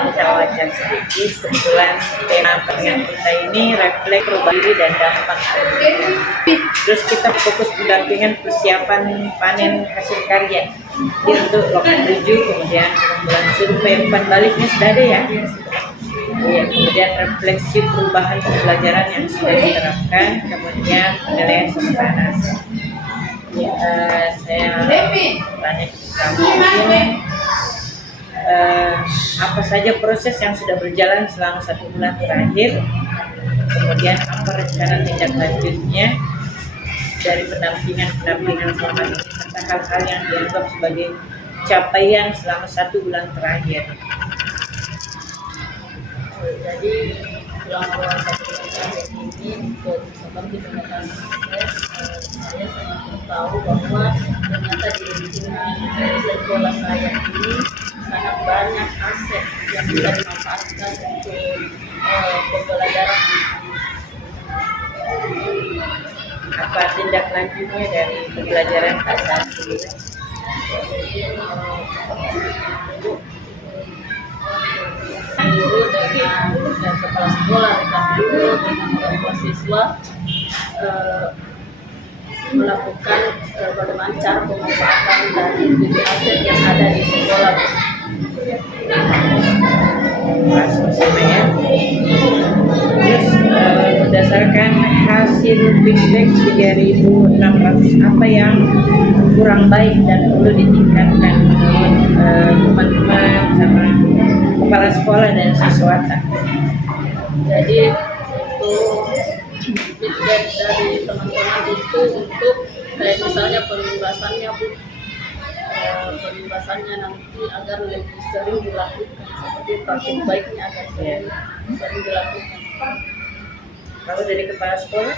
Kita wajar sedikit. Kebetulan tema pengen kita ini refleks perubahan diri dan dampak. Terus kita fokus pendampingan persiapan panen hasil karya untuk loket 7, kemudian bulan survei umpan baliknya sudah ada ya. Ya, kemudian refleksi perubahan pembelajaran yang sudah diterapkan, kemudian penilaian panas. Ya, saya tanya kamu apa saja proses yang sudah berjalan selama 1 bulan terakhir, kemudian apa rencana tindak lanjutnya dari pendampingan selama ini, serta hal-hal yang dianggap sebagai capaian selama 1 bulan terakhir. Jadi selama 1 bulan terakhir ini seperti pernyataan saya sangat tahu bahwa ternyata di lingkungan sekolah saya ini sangat banyak aset yang bisa dimanfaatkan untuk pembelajaran. Apa tindak lanjutnya dari pembelajaran Pak Sasi? Guru dengan kepala sekolah, rekan guru dengan orang tua siswa melakukan bagaimana cara pemanfaatan dari aset yang ada di sekolah. Sama ya. Terus berdasarkan hasil feedback 3.600, apa yang kurang baik dan perlu ditingkatkan menurut teman-teman sama kepala sekolah dan siswa? Jadi untuk feedback dari teman-teman itu untuk misalnya penugasannya Bu, penugasannya nanti agar lebih sering dilakukan, seperti praktik baiknya agar sering dilakukan. Kalau dari kepala sekolah?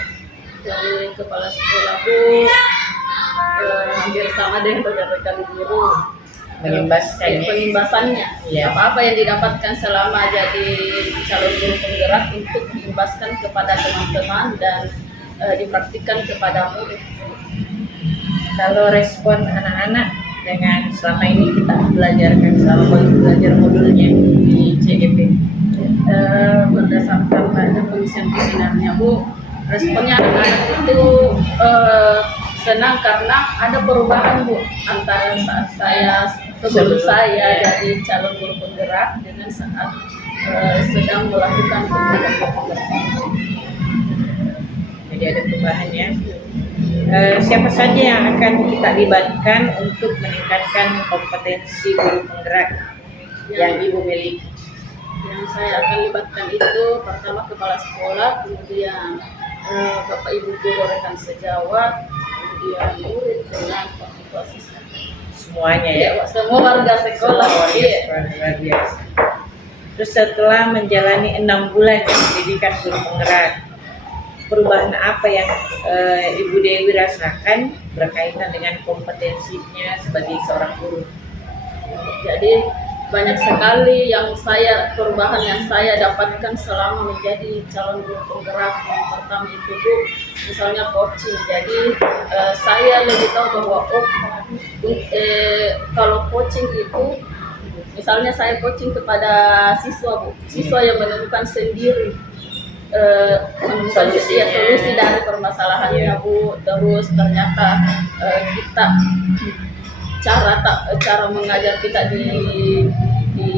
Dari kepala sekolah Bu hampir sama dengan rekan guru, pengimbasannya ya. Apa yang didapatkan selama jadi calon guru penggerak untuk diimbaskan kepada teman-teman dan dipraktikkan kepada murid. Kalau respon anak-anak dengan selama ini kita selama belajar modulnya di CGP, berdasarkan pada pengisian seminarnya Bu, responnya anak-anak itu senang karena ada perubahan Bu antara saat sebelum saya jadi calon guru penggerak dengan saat sedang melakukan penggerak. Jadi ada perubahan ya. Siapa saja yang akan kita libatkan untuk meningkatkan kompetensi guru penggerak yang Ibu miliki? Yang saya akan libatkan itu pertama kepala sekolah, kemudian Bapak Ibu guru rekan sejawat, kemudian murid dengan orang tua siswa. Semuanya ya? Semua warga sekolah. Luar biasa. Terus setelah menjalani 6 bulan pendidikan guru penggerak, perubahan apa yang Ibu Dewi rasakan berkaitan dengan kompetensinya sebagai seorang guru? Jadi banyak sekali perubahan yang saya dapatkan selama menjadi calon guru penggerak. Yang pertama itu Bu, misalnya coaching. Jadi saya lebih tahu bahwa kalau coaching itu, misalnya saya coaching kepada siswa Bu, siswa yang menemukan sendiri solusi dari permasalahannya Bu. Terus ternyata kita cara mengajar kita di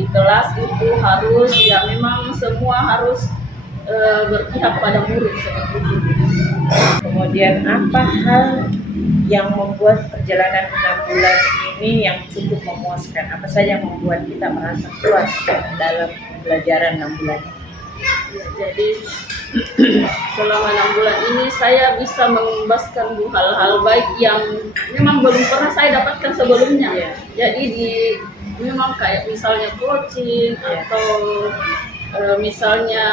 kelas itu harus memang semua harus berpihak pada murid seperti itu. Kemudian apa hal yang membuat perjalanan 6 bulan ini yang cukup memuaskan? Apa saja yang membuat kita merasa puas dalam pembelajaran 6 bulan? Jadi selama 6 bulan ini saya bisa mengimbaskan hal-hal baik yang memang belum pernah saya dapatkan sebelumnya. Jadi memang kayak misalnya coaching atau misalnya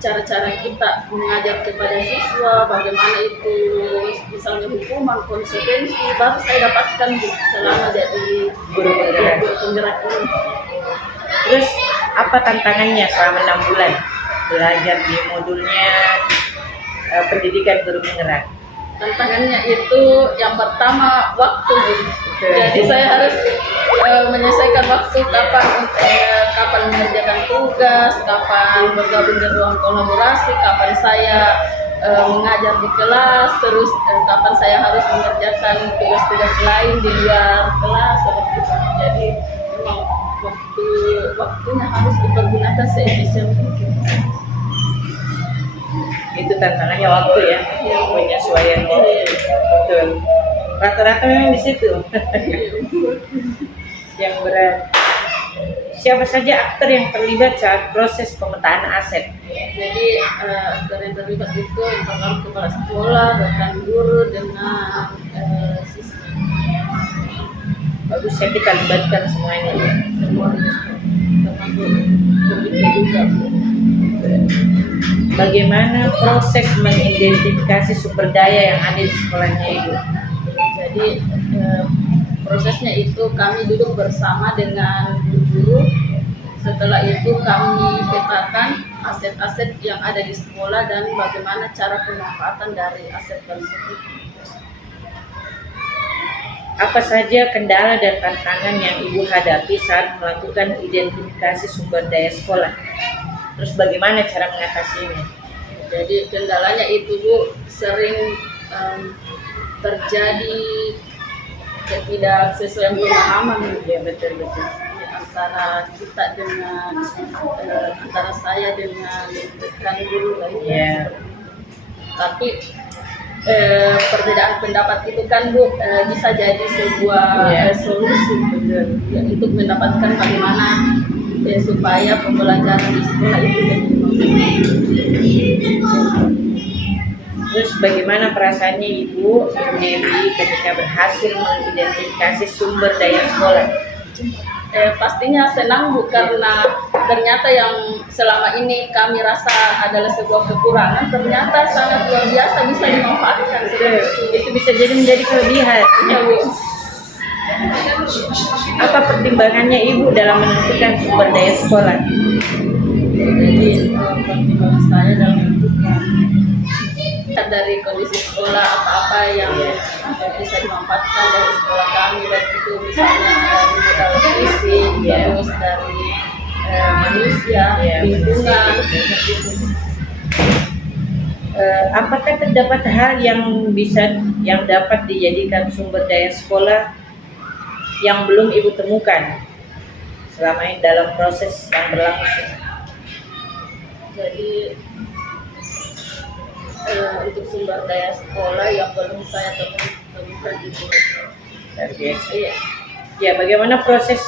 cara-cara kita mengajar kepada siswa, bagaimana itu misalnya hukuman, konsekuensi, baru saya dapatkan selama jadi guru penggerak ini. Terus apa tantangannya selama 6 bulan belajar di modulnya pendidikan guru penggerak? Tantangannya itu yang pertama waktu. Jadi saya harus menyelesaikan waktu kapan mengerjakan tugas, kapan bergabung di ruang kolaborasi, kapan saya mengajar di kelas, terus kapan saya harus mengerjakan tugas-tugas lain di luar kelas seperti itu. Jadi memang waktunya harus dipergunakan seefisien mungkin. Itu tantangannya waktu ya, penyesuaian waktu. Betul. Rata-rata memang di situ yang berat. Siapa saja aktor yang terlibat saat proses pemetaan aset? Jadi aktor yang terlibat itu internal kepala sekolah, rekan guru dengan siswa. Bagus ya kita libatkan semuanya ya. Semuanya termasuk komite juga. Bagaimana proses mengidentifikasi sumber daya yang ada di sekolahnya Ibu? Jadi prosesnya itu kami duduk bersama dengan guru. Setelah itu kami petakan aset-aset yang ada di sekolah dan bagaimana cara pemanfaatan dari aset tersebut. Apa saja kendala dan tantangan yang Ibu hadapi saat melakukan identifikasi sumber daya sekolah? Terus bagaimana cara mengatasinya? Jadi kendalanya itu Bu, sering terjadi ketidaksesuaian pemahaman Ya betul-betul. antara kita dengan antara saya dengan rekan guru lainnya. Ya. Tapi perbedaan pendapat itu kan Bu bisa jadi sebuah solusi ya, untuk mendapatkan bagaimana supaya pembelajaran di sekolah itu lebih maksimal. Terus bagaimana perasaannya Ibu Dewi ketika berhasil mengidentifikasi sumber daya sekolah? Pastinya senang Bu, karena ternyata yang selama ini kami rasa adalah sebuah kekurangan ternyata sangat luar biasa bisa dimanfaatkan. Itu bisa jadi menjadi kelebihan. Ya Bu. Apa pertimbangannya Ibu dalam menentukan sumber daya sekolah? Jadi pertimbangan saya dalam menentukan dari kondisi sekolah apa-apa yang bisa dimanfaatkan dari sekolah kami, baik itu misalnya dari modal fisik, terus dari manusia, lingkungan. Apakah terdapat hal yang dapat dijadikan sumber daya sekolah yang belum Ibu temukan selama ini dalam proses yang berlangsung? Jadi untuk sumber daya sekolah yang belum saya temukan itu. Iya. Ya, bagaimana proses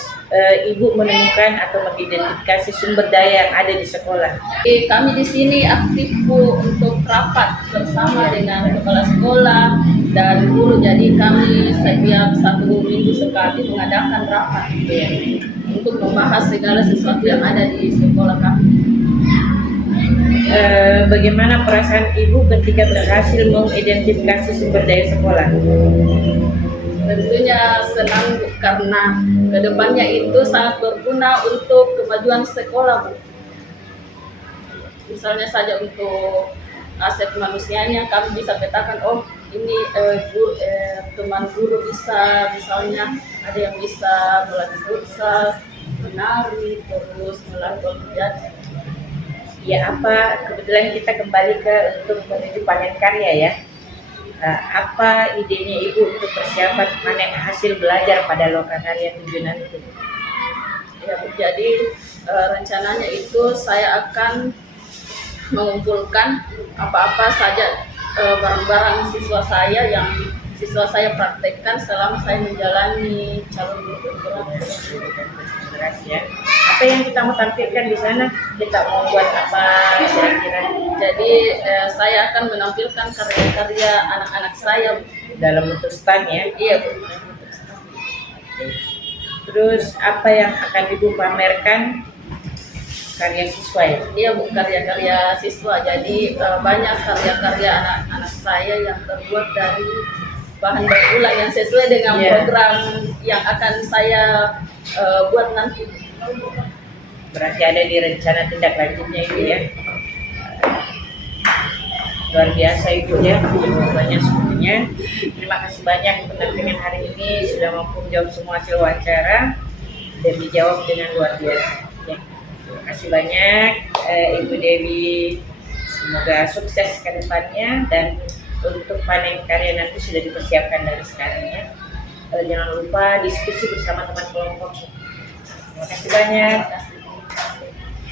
Ibu menemukan atau mengidentifikasi sumber daya yang ada di sekolah? Kami di sini aktif Bu untuk rapat bersama dengan kepala sekolah dan guru. Jadi kami setiap 1 minggu sekali mengadakan rapat untuk membahas segala sesuatu yang ada di sekolah kami. Bagaimana perasaan Ibu ketika berhasil mengidentifikasi sumber daya sekolah? Tentunya senang Bu, karena kedepannya itu sangat berguna untuk kemajuan sekolah Bu. Misalnya saja untuk aset manusianya kami bisa petakan, oh ini teman guru bisa, misalnya ada yang bisa melatih futsal, menari, terus melakukan kegiatan. Ya, kebetulan kita kembali untuk menuju panen karya ya. Apa idenya Ibu untuk persiapan panen hasil belajar pada Lokakarya 7 nanti? Ya, jadi rencananya itu saya akan mengumpulkan apa-apa saja barang-barang siswa saya yang siswa saya praktekkan selama saya menjalani calon guru ya. Apa yang kita mau tampilkan di sana? Kita mau buat apa kira-kira? Jadi saya akan menampilkan karya-karya anak-anak saya dalam bentuk stand ya? Iya Bu. Terus apa yang akan Ibu pamerkan? Karya siswa ya? Iya Bu, karya-karya siswa. Jadi banyak karya-karya anak-anak saya yang terbuat dari bahan berulang yang sesuai dengan program yang akan saya buat nanti. Berarti ada di rencana tindak lanjutnya Ibu ya? Luar biasa Ibu ya, banyak waktunya. Terima kasih banyak pendampingan hari ini, sudah mampu menjawab semua hasil wawancara dan dijawab dengan luar biasa. Ya. Terima kasih banyak Ibu Dewi, semoga sukses ke depannya, dan untuk panen karya nanti sudah dipersiapkan dari sekarang ya. Jangan lupa diskusi bersama teman kelompok. Terima kasih banyak.